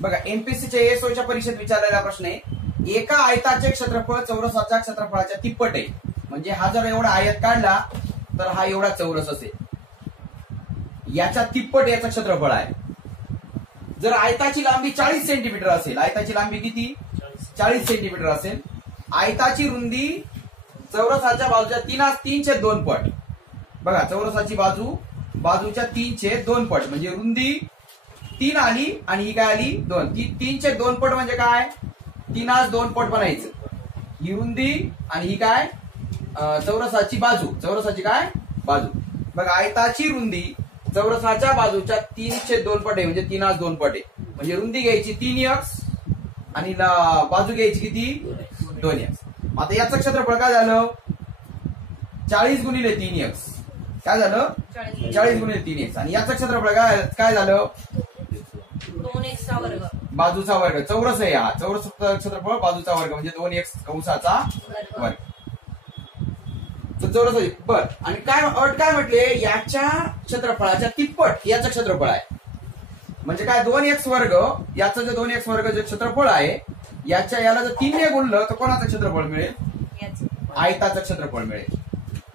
बघा एमपीएससीच्या एएसओच्या परीक्षेत विचारलेला प्रश्न आहे. एका आयताचे क्षेत्रफळ चौरसाच्या क्षेत्रफळाच्या तिप्पट आहे. म्हणजे हा जर एवढा आयत काढला तर हा एवढा चौरस असेल. याच्या तिप्पट याचं क्षेत्रफळ आहे. जर आयताची लांबी 40 सेंटीमीटर असेल. आयताची लांबी किती 40 सेंटीमीटर असेल. आयताची रुंदी चौरसाच्या बाजूच्या 3/2 पट. बघा चौरसाची बाजूच्या 3/2 पट म्हणजे रुंदी 3 आली आणि ही काय आली 2. 3/2 पट म्हणजे काय 3/2 पट बनायचं. ही रुंदी आणि ही काय चौरसाची काय बाजू. बघा आयताची रुंदी चौरसाच्या बाजूच्या 3/2 पट आहे म्हणजे 3/2 पट आहे. म्हणजे रुंदी घ्यायची 3x आणि बाजू घ्यायची किती 2x. आता याचं क्षेत्रफळ काय झालं 40 गुणिले 3x. काय झालं 40 गुणिले 3x. आणि याचं क्षेत्रफळ काय झालं 2x चा वर्ग बाजूचा वर्ग. चौरस आहे हा. चौरस क्षेत्रफळ बाजूचा वर्ग म्हणजे 2x कंसाचा वर्ग. चौरस आहे बर. आणि काय अट काय म्हटले याच्या क्षेत्रफळाच्या तिप्पट याचं क्षेत्रफळ आहे. म्हणजे काय 2x वर्ग याचं जे 2x वर्ग जे क्षेत्रफळ आहे याला जर 3 ने गुणलं तर कोणाचं क्षेत्रफळ मिळेल आयताचं क्षेत्रफळ मिळेल.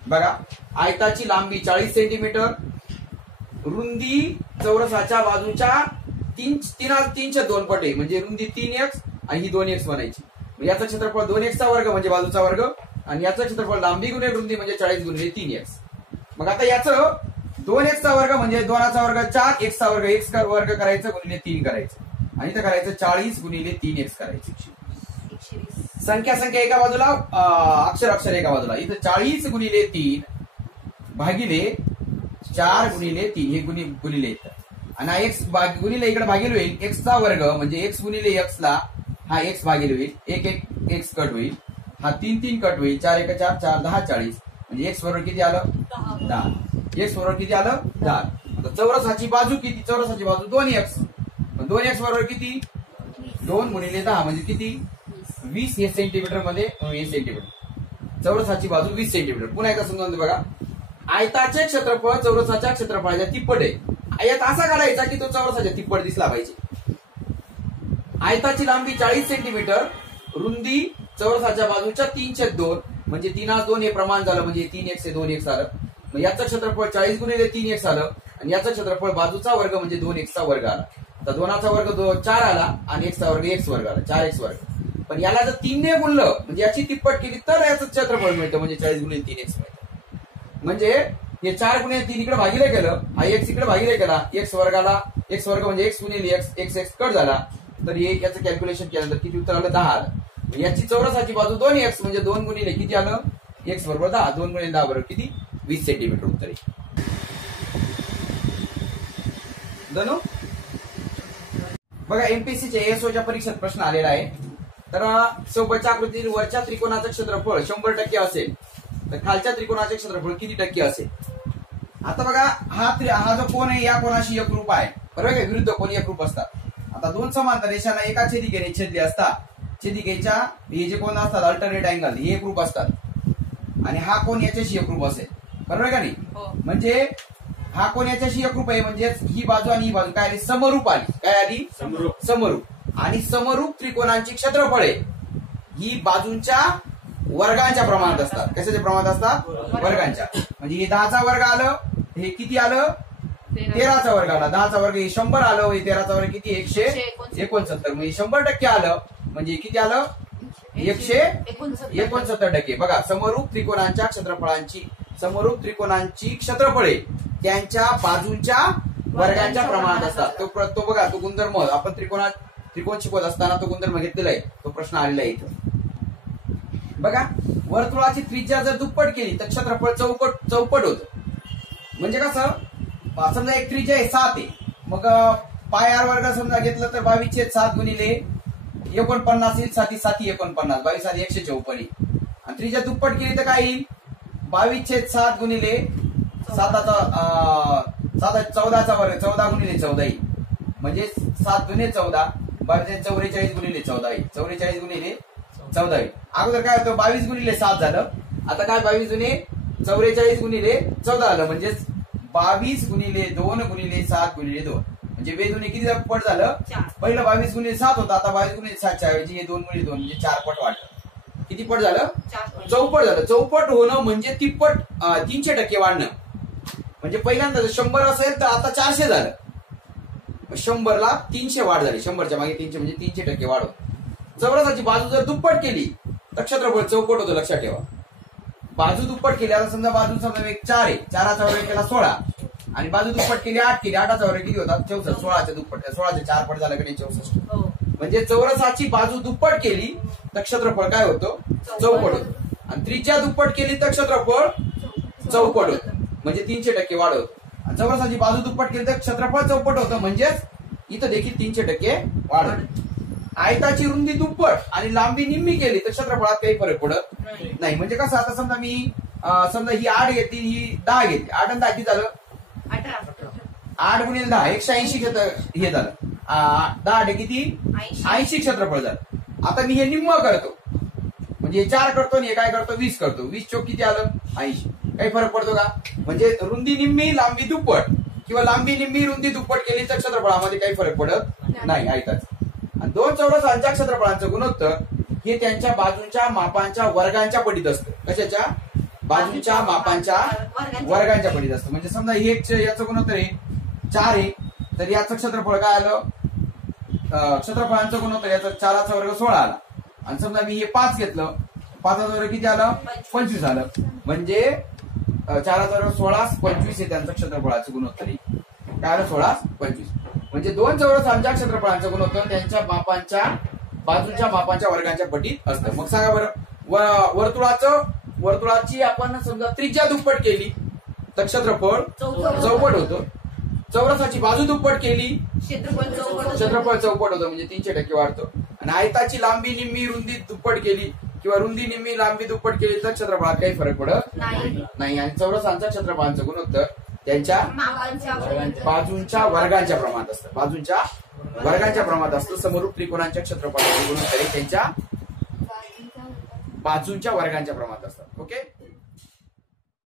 बघा आयताची लांबी 40 सेंटीमीटर रुंदी चौरसाच्या बाजूच्या 3/2 पट आहे म्हणजे रुंदी 3x आणि ही 2x बनायची. याचं क्षेत्रफळ 2x चा वर्ग म्हणजे बाजूचा वर्ग आणि याचं क्षेत्रफळ लांबी गुणिले रुंदी म्हणजे 40 गुणिले 3x. मग आता याचं 2x चा वर्ग म्हणजे 2 चा वर्ग 4 x चा वर्ग x वर्ग करायचं गुणिले 3 करायचं आणि इथं करायचं 40 गुणिले 3x करायचं. संख्या एका बाजूला अक्षर एका बाजूला. इथं 40 गुणिले 3 भागिले 4 गुणिले 3 हे गुणिले येतं आणि x गुणिले इकडे भागिले होईल x चा वर्ग म्हणजे x गुणिले x ला हा x भागिले होईल. एक x कट होईल. हा 3 कट होईल. 4 1 4 4 10 40 म्हणजे x बरोबर किती आलं 10. x बरोबर किती आलं 10. आता चौरसाची बाजू किती चौरसाची बाजू 2x. 2x बरोबर किती 2 गुणिले 10 म्हणजे किती 20 हे सेंटीमीटर मध्ये 20 सेंटीमीटर. चौरसाची बाजू 20 सेंटीमीटर. पुन्हा एकदा समजावून बघा. आयताचे क्षेत्रफळ चौरसाच्या क्षेत्रफळाच्या तिप्पट आहे. आयत असा काढायचा की तो चौरसाच्या तिप्पट दिसला पाहिजे. आयताची लांबी 40 सेंटीमीटर रुंदी चौरसाच्या बाजूच्या 3/2 म्हणजे 3/2 हे प्रमाण झालं म्हणजे 3x हे 2x आलं. मग याचं क्षेत्रफळ 40 गुणिले 3x आलं आणि याचं क्षेत्रफळ बाजूचा वर्ग म्हणजे 2x चा वर्ग आला. आता 2 चा वर्ग 4 आला आणि x चा वर्ग x वर्ग आला 4x वर्ग. पण याला जर 3 ने गुणलं म्हणजे याची तिप्पट केली तर याचं क्षेत्रफळ मिळतं म्हणजे 40 गुणिले 3x मिळतं. म्हणजे हे 4 गुणिले 3 इकडे भागिले केलं, हा x इकडे भागिले केला, x वर्ग म्हणजे x गुणिले x कट झाला, तर हे याचं कॅल्क्युलेशन केल्यानंतर किती उत्तर आलं? 10 आलं. याची चौरसाची बाजू 2x म्हणजे 2 गुणिले किती आलं? x बरोबर 10, 2 गुणिले 10 बरोबर किती? 20 सेंटीमीटर उत्तर आहे. धनु बघा एमपीएससीच्या एएसओच्या परीक्षेत प्रश्न आलेला आहे. तर सोबतच्या आकृतीतील वरच्या त्रिकोणाचं क्षेत्रफळ 100% असेल तर खालच्या त्रिकोणाचे क्षेत्रफळ किती टक्के असेल? आता बघा हा जो कोण आहे या कोणाशी एकरूप आहे, बरोबर आहे? विरुद्ध कोण एकरूप असतात. आता दोन समांतर रेषांना एका छेदिकेने छेदले असता छेदिकेच्या हे जे कोण असतात अल्टरनेट अँगल हे एकरूप असतात आणि हा कोण याच्याशी एकरूप असेल, बरोबर आहे का नाही? म्हणजे हा कोण याच्याशी एकरूप आहे म्हणजे ही बाजू आणि ही बाजू काय आली? समरूप आली. काय आली? समरूप. आणि समरूप त्रिकोणांची क्षेत्रफळे ही बाजूंच्या वर्गांच्या प्रमाणात असतात. कशाच्या प्रमाणात असतात? वर्गांच्या. म्हणजे हे 10चा वर्ग आलं, हे किती आलं? 13चा वर्ग आला. 10चा वर्ग हे 100 आलं, हे 13चा वर्ग किती? 169. म्हणजे 100% आलं म्हणजे किती आलं? 169%. बघा समरूप त्रिकोणांची क्षेत्रफळे त्यांच्या बाजूंच्या वर्गांच्या प्रमाणात असतात. तो बघा तो गुणधर्म आपण त्रिकोण शिकवत असताना तो गुणधर्म घेतलेला आहे, तो प्रश्न आलेला आहे इथं. बघा वर्तुळाची त्रिज्या जर दुप्पट केली तर क्षेत्रफळ चौपट होतं. म्हणजे कसं? समजा एक त्रिज्या आहे 7 आहे, मग पाय आर वर्ग समजा घेतलं तर 22/7 गुणिले 49 येईल, 7 7 49, 22 7 154. आणि त्रिज्या दुप्पट केली तर काय येईल? 22/7 गुणिले 14चा वर्ग 14 गुणिले 14 येईल. म्हणजे 7 गुणिले 14 44 गुणिले 14 येईल. 44 गुणिले 14 येईल. अगोदर काय होतं? 22 गुणिले 7 झालं. आता काय 22 गुणिले 44 गुणिले 14 आलं म्हणजे 22 गुणिले 2 गुणिले 7 गुणिले 2 म्हणजे बेदुने किती पट झालं? पहिलं 22 गुणिले 7 होतं, आता 22 गुणिले 7च्या ऐवजी हे 2 गुणिले 2 म्हणजे 4 पट वाढलं. किती पट झालं? चौपट झालं. चौपट होणं म्हणजे तिप्पट 300% वाढणं. म्हणजे पहिल्यांदा 100 असेल तर आता 400 झालं. 100ला 300 वाढ झाली. 100च्या मागे 300 म्हणजे 300% वाढ होत. चौरसाची बाजू जर दुप्पट केली तर क्षेत्रफळ चौपट होतं, लक्षात ठेवा. बाजू दुप्पट केली, आता समजा बाजू समजा एक 4 आहे, 4चा वर्ग केला 16 आणि बाजू दुप्पट केली 8 केली, 8चा वर्ग किती होता? 64. 16च्या दुप्पट 16चे 4 पट झालं की नाही? 64. म्हणजे चौरसाची बाजू दुप्पट केली तर क्षेत्रफळ काय होतं? चौपट होतं. आणि त्रिज्या दुप्पट केली तर क्षेत्रफळ चौपट होतं म्हणजे 300% वाढ होतं. चौरसाची बाजू दुप्पट केली तर क्षेत्रफळ चौपट होतं म्हणजेच इथं देखील 300% वाढ होते. आयताची रुंदी दुप्पट आणि लांबी निम्मी केली तर क्षेत्रफळात काही फरक पडत नाही. म्हणजे कसं? आता समजा मी ही 8 घेतली, ही 10 घेतली. 8 आणि 10 किती झालं? 8 गुणिले 10 180 हे झालं. 10 किती? 80 क्षेत्रफळ झालं. आता मी हे निम्म करतो म्हणजे 4 करतो आणि हे काय करतो? 20 करतो. 20 चोक किती आलं? 80. काही फरक पडतो का? म्हणजे रुंदी निम्मी लांबी दुप्पट किंवा लांबी निम्मी रुंदी दुप्पट केली तर क्षेत्रफळामध्ये काही फरक पडत नाही आयताचा. आणि दोन चौरसांच्या क्षेत्रफळांचं गुणोत्तर हे त्यांच्या बाजूंच्या मापांच्या वर्गांच्या पटीत असतं. कशाच्या? बाजूंच्या मापांच्या वर्गांच्या पटीत असतं. म्हणजे समजा हे याचं गुणोत्तर आहे 4 आहे तर याचं क्षेत्रफळ काय आलं? क्षेत्रफळांचं गुणोत्तर याचं 4चा वर्ग 16 आला. आणि समजा मी हे 5 घेतलं, 5चा वर्ग किती आलं? 25 आलं. म्हणजे 4चा वर्ग 16 25 आहे त्यांचं क्षेत्रफळाचं गुणोत्तर आहे. काय आलं? 16 25. म्हणजे दोन चौरसांच्या क्षेत्रफळांचं गुणोत्तर त्यांच्या बाजूंच्या मापांच्या वर्गांच्या पटीत असतं. मग सांगा बरं, वर्तुळाची आपण समजा त्रिज्या दुप्पट केली तर क्षेत्रफळ चौपट होतं. चौरसाची बाजू दुप्पट केली क्षेत्रफळ चौपट होतं म्हणजे 300% वाढतं. आणि आयताची लांबी निम्मी रुंदी दुप्पट केली किंवा रुंदी निम्मी लांबी दुप्पट केली तर क्षेत्रफळात काही फरक पडत नाही. आणि चौरसांच्या क्षेत्रफळांचं गुणोत्तर त्यांच्या बाजूंच्या वर्गांच्या प्रमाणात असतं. बाजूंच्या वर्गांच्या प्रमाणात असतं. समरूप त्रिकोणांच्या क्षेत्रफळाचे गुणोत्तर त्यांच्या बाजूंच्या वर्गांच्या प्रमाणात असतात.